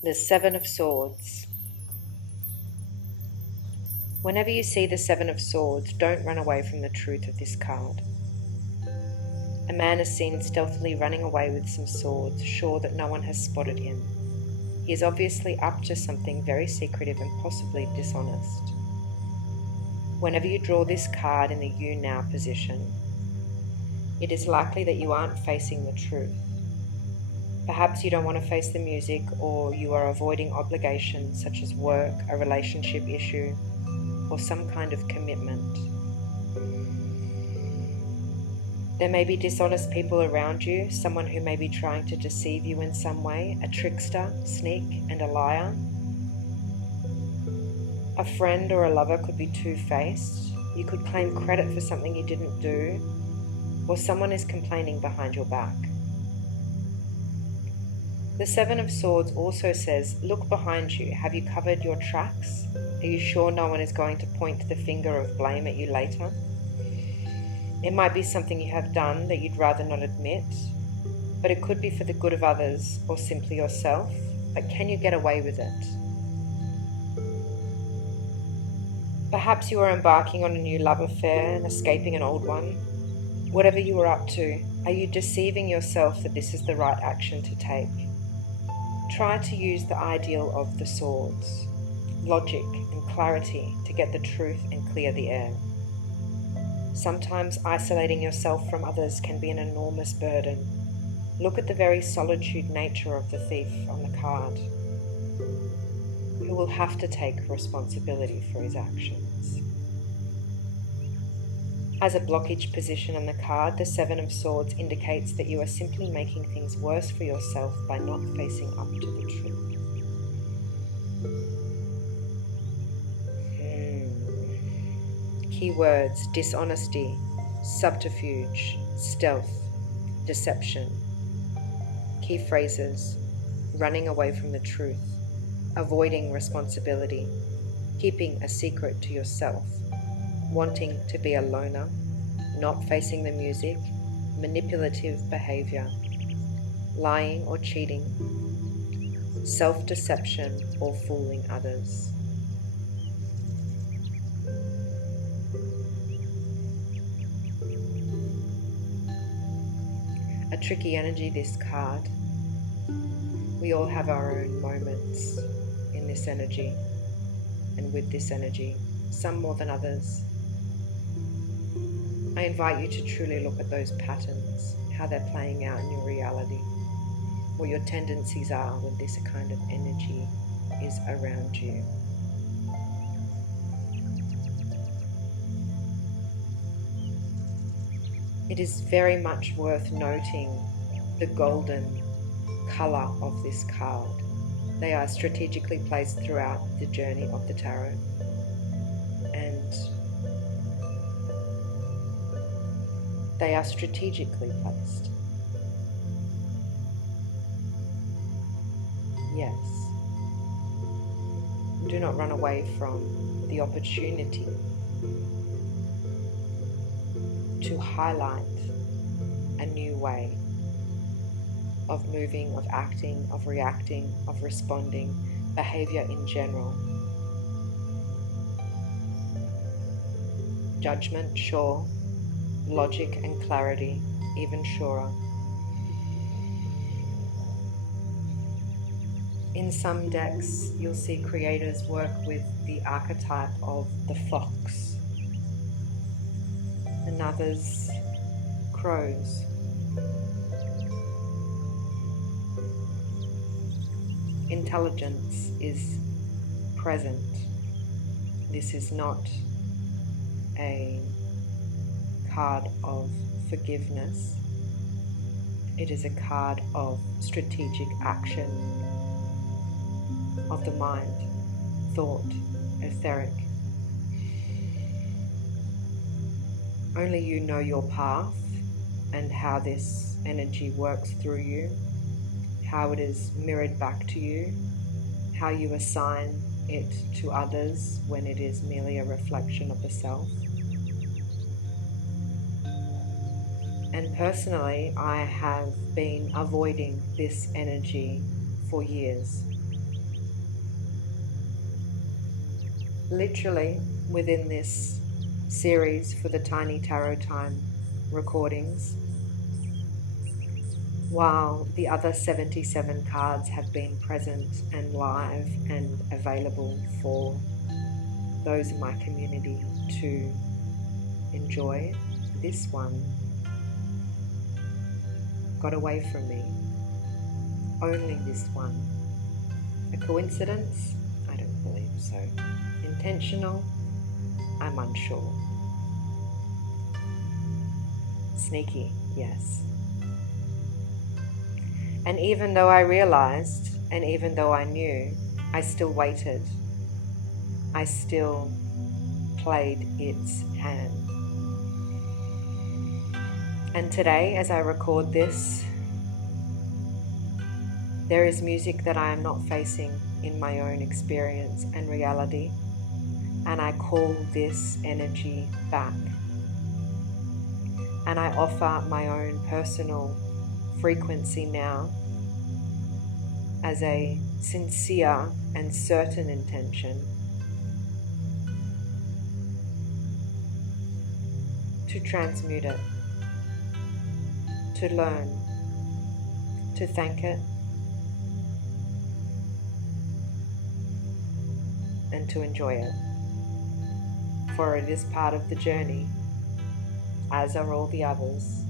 The Seven of Swords. Whenever you see the Seven of Swords, don't run away from the truth of this card. A man is seen stealthily running away with some swords, sure that no one has spotted him. He is obviously up to something very secretive and possibly dishonest. Whenever you draw this card in the you now position, it is likely that you aren't facing the truth. Perhaps you don't want to face the music, or you are avoiding obligations such as work, a relationship issue, or some kind of commitment. There may be dishonest people around you, someone who may be trying to deceive you in some way, a trickster, sneak, and a liar. A friend or a lover could be two-faced. You could claim credit for something you didn't do, or someone is complaining behind your back. The Seven of Swords also says, look behind you. Have you covered your tracks? Are you sure no one is going to point the finger of blame at you later? It might be something you have done that you'd rather not admit, but it could be for the good of others or simply yourself. But can you get away with it? Perhaps you are embarking on a new love affair and escaping an old one. Whatever you are up to, are you deceiving yourself that this is the right action to take? Try to use the ideal of the swords, logic and clarity to get the truth and clear the air. Sometimes isolating yourself from others can be an enormous burden. Look at the very solitude nature of the thief on the card, who will have to take responsibility for his actions. As a blockage position on the card, the Seven of Swords indicates that you are simply making things worse for yourself by not facing up to the truth. Keywords: dishonesty, subterfuge, stealth, deception. Key phrases: running away from the truth, avoiding responsibility, keeping a secret to yourself, wanting to be a loner, not facing the music, manipulative behavior, lying or cheating, self-deception or fooling others. A tricky energy, this card. We all have our own moments in this energy and with this energy, some more than others. I invite you to truly look at those patterns, how they're playing out in your reality, what your tendencies are when this kind of energy is around you. It is very much worth noting the golden color of this card. They are strategically placed throughout the journey of the tarot, and they are strategically placed. Yes. Do not run away from the opportunity to highlight a new way of moving, of acting, of reacting, of responding, behavior in general. Judgment, sure. Logic and clarity, even surer. In some decks, you'll see creators work with the archetype of the fox, and others, crows. Intelligence is present. This is not a card of forgiveness. It is a card of strategic action of the mind, thought, etheric. Only you know your path and how this energy works through you, how it is mirrored back to you, how you assign it to others when it is merely a reflection of the self. And personally, I have been avoiding this energy for years. literally within this series for the Tiny Tarot Time recordings, while the other 77 cards have been present and live and available for those in my community to enjoy, this one got away from me. Only this one. A coincidence? I don't believe so. Intentional? I'm unsure. Sneaky? Yes. And even though I realized, and even though I knew, I still waited. I still played its hand. And today, as I record this, there is music that I am not facing in my own experience and reality, and I call this energy back. And I offer my own personal frequency now as a sincere and certain intention to transmute it, to learn, to thank it, and to enjoy it. For it is part of the journey, as are all the others.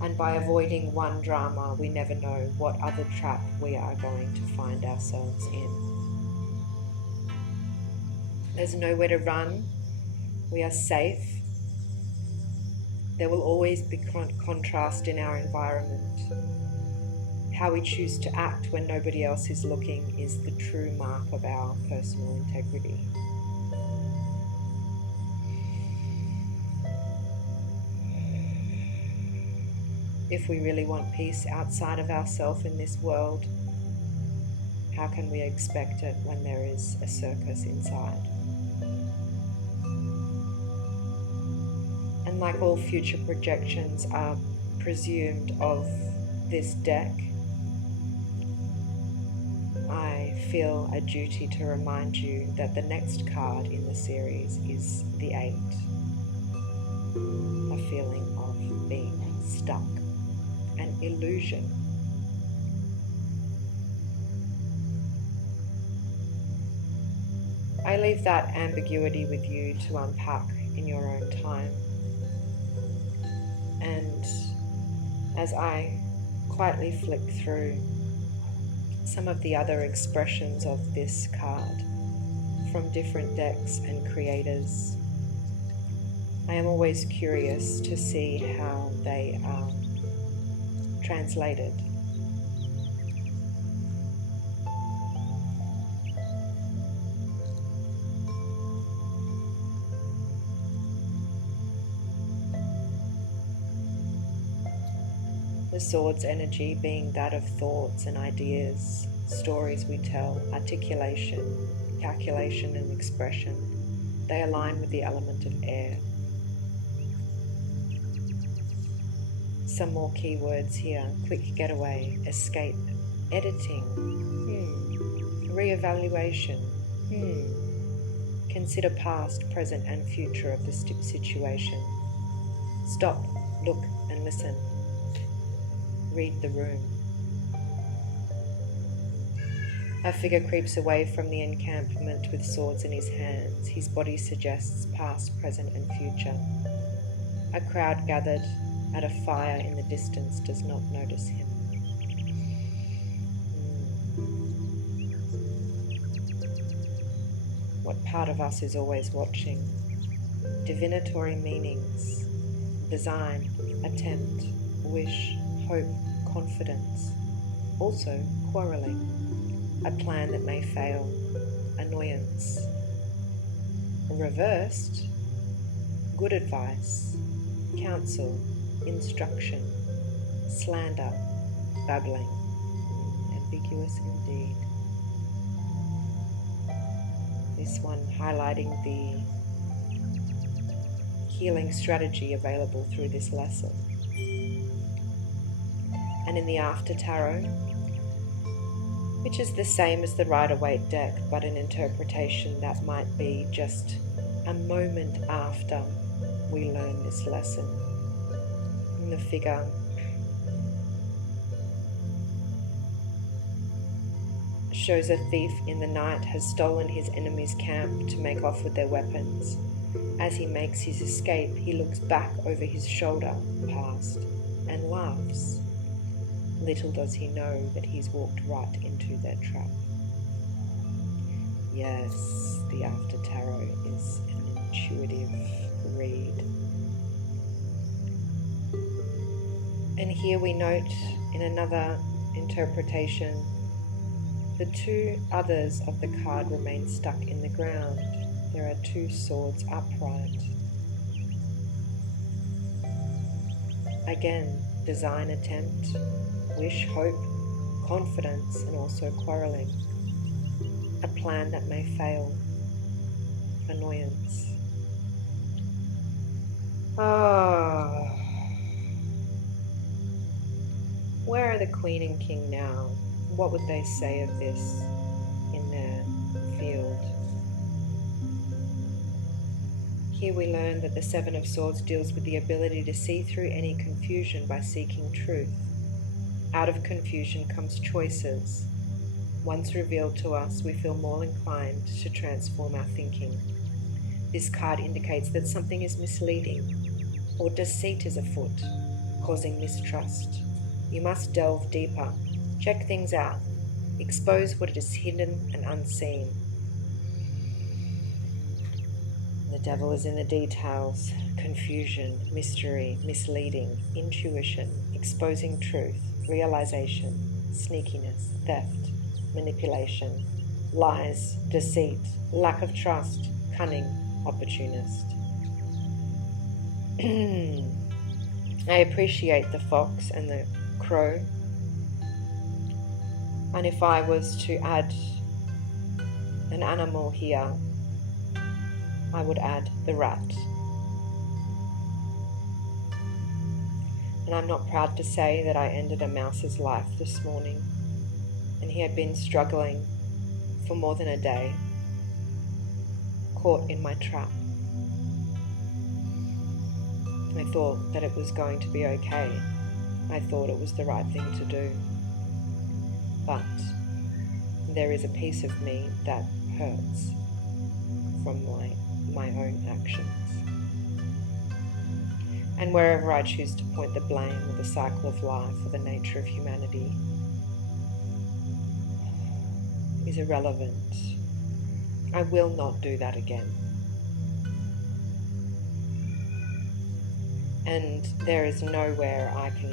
And by avoiding one drama, we never know what other trap we are going to find ourselves in. There's nowhere to run. We are safe. There will always be contrast in our environment. How we choose to act when nobody else is looking is the true mark of our personal integrity. If we really want peace outside of ourselves in this world, how can we expect it when there is a circus inside? And like all future projections are presumed of this deck, I feel a duty to remind you that the next card in the series is the 8, a feeling of being stuck, an illusion. I leave that ambiguity with you to unpack in your own time. And as I quietly flick through some of the other expressions of this card from different decks and creators, I am always curious to see how they are translated. The Sword's energy being that of thoughts and ideas, stories we tell, articulation, calculation and expression. They align with the element of air. Some more keywords here: quick getaway, escape, editing, re-evaluation, consider past, present and future of the situation. Stop, look and listen. Read the room. A figure creeps away from the encampment with swords in his hands. His body suggests past, present and future. A crowd gathered at a fire in the distance does not notice him. What part of us is always watching? Divinatory meanings, design, attempt, wish, hope, confidence. Also quarreling, a plan that may fail, annoyance. Reversed, good advice, counsel, instruction, slander, babbling. Ambiguous indeed. This one highlighting the healing strategy available through this lesson. And in the After Tarot, which is the same as the Rider-Waite deck, but an interpretation that might be just a moment after we learn this lesson. And the figure shows a thief in the night has stolen his enemy's camp to make off with their weapons. As he makes his escape, he looks back over his shoulder past and laughs. Little does he know that he's walked right into their trap. Yes, the After Tarot is an intuitive read. And here we note in another interpretation, the two others of the card remain stuck in the ground. There are two swords upright. Again, design, attempt, wish, hope, confidence, and also quarrelling. A plan that may fail. Annoyance. Where are the Queen and King now? What would they say of this in their field? Here we learn that the Seven of Swords deals with the ability to see through any confusion by seeking truth. Out of confusion comes choices. Once revealed to us, we feel more inclined to transform our thinking. This card indicates that something is misleading or deceit is afoot, causing mistrust. You must delve deeper, check things out, expose what is hidden and unseen. The devil is in the details: confusion, mystery, misleading, intuition, exposing truth, realization, sneakiness, theft, manipulation, lies, deceit, lack of trust, cunning, opportunist. I appreciate the fox and the crow, and if I was to add an animal here, I would add the rat. And I'm not proud to say that I ended a mouse's life this morning, and he had been struggling for more than a day, caught in my trap. I thought that it was going to be okay. I thought it was the right thing to do. But there is a piece of me that hurts from my own actions. And wherever I choose to point the blame or the cycle of life or the nature of humanity is irrelevant. I will not do that again. And there is nowhere I can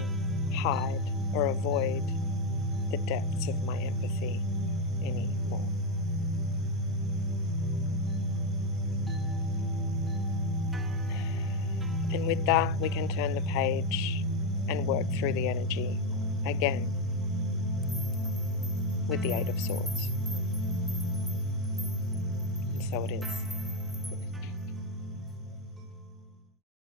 hide or avoid the depths of my empathy anymore. And with that, we can turn the page and work through the energy again with the Eight of Swords. And so it is.